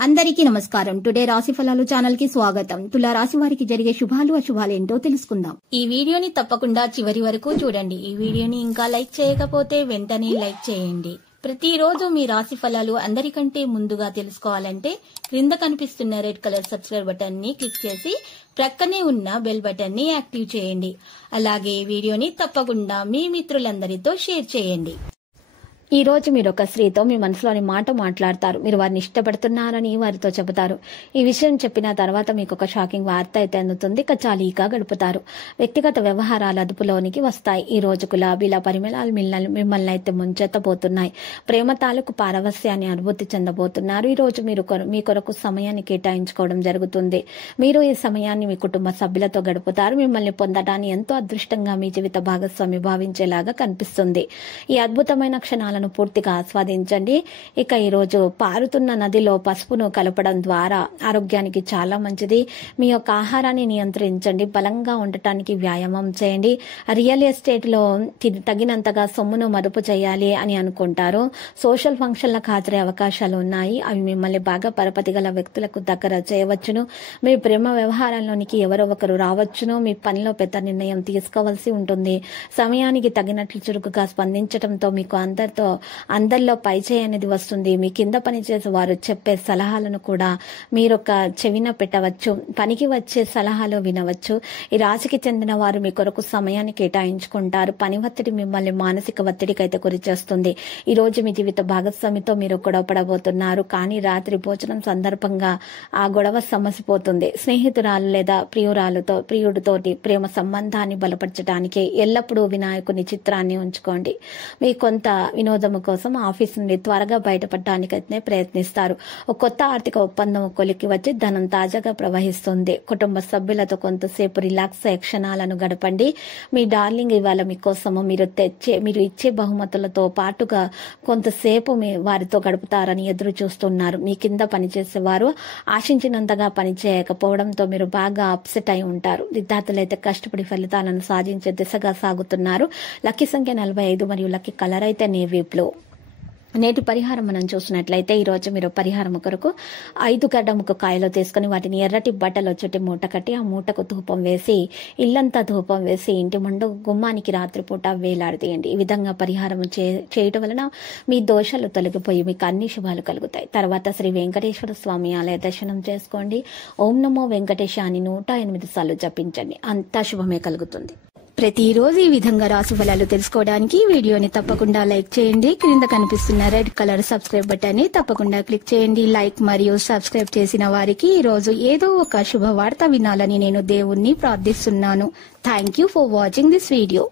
అందరికీ నమస్కారం. టుడే రాశి ఫలాలు ఛానల్ కి స్వాగతం. తులా రాశి వారికి జరిగే శుభాలు అశుభాలు ఏంటో తెలుసుకుందాం. ఈ వీడియోని తప్పకుండా చివరి వరకు చూడండి. ఈ వీడియోని ఇంకా లైక్ చేయకపోతే వెంటనే లైక్ చేయండి. ప్రతిరోజు మీ రాశి ఫలాలు అందరికంటే ముందుగా తెలుసుకోవాలంటే క్రింద కనిపిస్తున్న రెడ్ కలర్ సబ్స్క్రైబ్ బటన్ ని క్లిక్ చేసి ప్రక్కనే ఉన్న బెల్ బటన్ ని యాక్టివ్ చేయండి. అలాగే వీడియోని తప్పకుండా మీ మిత్రులందరితో షేర్ చేయండి. ఈ రోజు మీరు ఒక స్త్రీతో మీ మనసులోని మాట మాట్లాడతారు. మీరు వారిని ఇష్టపడుతున్నారని వారితో చెబుతారు. ఈ విషయం చెప్పిన తర్వాత మీకు ఒక షాకింగ్ వార్త అయితే అందుతుంది. కచాలీగా గడుపుతారు. వ్యక్తిగత వ్యవహారాలు అదుపులోనికి వస్తాయి. ఈ రోజు గులాబీల పరిమళాలు మిమ్మల్ని అయితే ముంచెత్తబోతున్నాయి. ప్రేమ తాలూకు పారవస్యాన్ని అనుభూతి చెందబోతున్నారు. ఈ రోజు మీరు మీ కొరకు సమయాన్ని కేటాయించుకోవడం జరుగుతుంది. మీరు ఈ సమయాన్ని మీ కుటుంబ సభ్యులతో గడుపుతారు. మిమ్మల్ని పొందడాన్ని ఎంతో అదృష్టంగా మీ జీవిత భాగస్వామి భావించేలాగా కనిపిస్తుంది. ఈ అద్భుతమైన క్షణాలను పూర్తిగా ఆస్వాదించండి. ఇక ఈ రోజు పారుతున్న నదిలో పసుపును కలపడం ద్వారా ఆరోగ్యానికి చాలా మంచిది. మీ యొక్క ఆహారాన్ని నియంత్రించండి. బలంగా ఉండటానికి వ్యాయామం చేయండి. రియల్ ఎస్టేట్ లో తగినంతగా సొమ్మును మదుపు చేయాలి అని అనుకుంటారు. సోషల్ ఫంక్షన్లకు హాజరే అవకాశాలు ఉన్నాయి. అవి మిమ్మల్ని బాగా పరపతి గల వ్యక్తులకు దగ్గర చేయవచ్చును. మీ ప్రేమ వ్యవహారంలోనికి ఎవరో ఒకరు రావచ్చును. మీ పనిలో పెద్ద నిర్ణయం తీసుకోవాల్సి ఉంటుంది. సమయానికి తగినట్లు చురుకుగా స్పందించడంతో మీకు అందరిలో పైచేయి అనేది వస్తుంది. మీ కింద పనిచేసే వారు చెప్పే సలహాలను కూడా మీరొక చెవిన పెట్టవచ్చు. పనికి వచ్చే సలహాలు వినవచ్చు. ఈ రాశికి చెందిన వారు మీ కొరకు సమయాన్ని కేటాయించుకుంటారు. పని ఒత్తిడి మిమ్మల్ని మానసిక ఒత్తిడికి అయితే గురి చేస్తుంది. ఈ రోజు మీ జీవిత భాగస్వామితో మీరు గొడవ పడబోతున్నారు. కానీ రాత్రి భోజనం సందర్భంగా ఆ గొడవ సమసిపోతుంది. స్నేహితురాలు లేదా ప్రియుడితోటి ప్రేమ సంబంధాన్ని బలపరచడానికి ఎల్లప్పుడూ వినాయకుని చిత్రాన్ని ఉంచుకోండి. మీ కొంత వినోదము కోసం ఆఫీస్ నుండి త్వరగా బయటపడటానికైతే ప్రయత్నిస్తారు. ఒక కొత్త ఆర్థిక ఒప్పందం కొలికి వచ్చి ధనం తాజాగా ప్రవహిస్తుంది. కుటుంబ సభ్యులతో కొంతసేపు రిలాక్స్ అయ్యే క్షణాలను గడపండి. మీ డార్లింగ్ ఇవాళ మీకోసము మీరు ఇచ్చే బహుమతులతో పాటుగా కొంతసేపు వారితో గడుపుతారని ఎదురు చూస్తున్నారు. మీ కింద పనిచేసేవారు ఆశించినంతగా పనిచేయకపోవడంతో మీరు బాగా అప్సెట్ అయి ఉంటారు. విద్యార్థులైతే కష్టపడి ఫలితాలను సాధించే దిశగా సాగుతున్నారు. లక్కీ సంఖ్య 45 మరియు లక్కీ కలర్ అయితే నేవీ బ్లూ. నేటి పరిహారం మనం చూసినట్లయితే ఈ రోజు మీరు పరిహారం కొరకు 5 గడ్డముకు కాయలు తీసుకుని వాటిని ఎర్రటి బట్టలో చుట్టి మూట కట్టి ఆ మూటకు ధూపం వేసి ఇల్లంతా ధూపం వేసి ఇంటి ముందు గుమ్మానికి రాత్రిపూట వేలాడదీయండి. ఈ విధంగా పరిహారం చేయటం వలన మీ దోషాలు తొలగిపోయి మీకు అన్ని శుభాలు కలుగుతాయి. తర్వాత శ్రీ వెంకటేశ్వర స్వామి ఆలయ దర్శనం చేసుకోండి. ఓం నమో వెంకటేశ అని 108 సార్లు జపించండి. అంతా శుభమే కలుగుతుంది. ప్రతిరోజు ఈ విధంగా రాశి ఫలాలు తెలుసుకోవడానికి వీడియోని తప్పకుండా లైక్ చేయండి. క్రింద కనిపిస్తున్న రెడ్ కలర్ సబ్స్క్రైబ్ బటన్ ని తప్పకుండా క్లిక్ చేయండి. లైక్ మరియు సబ్స్క్రైబ్ చేసిన వారికి ఈ రోజు ఏదో ఒక శుభవార్త వినాలని నేను దేవుణ్ణి ప్రార్థిస్తున్నాను. Thank you for watching this video.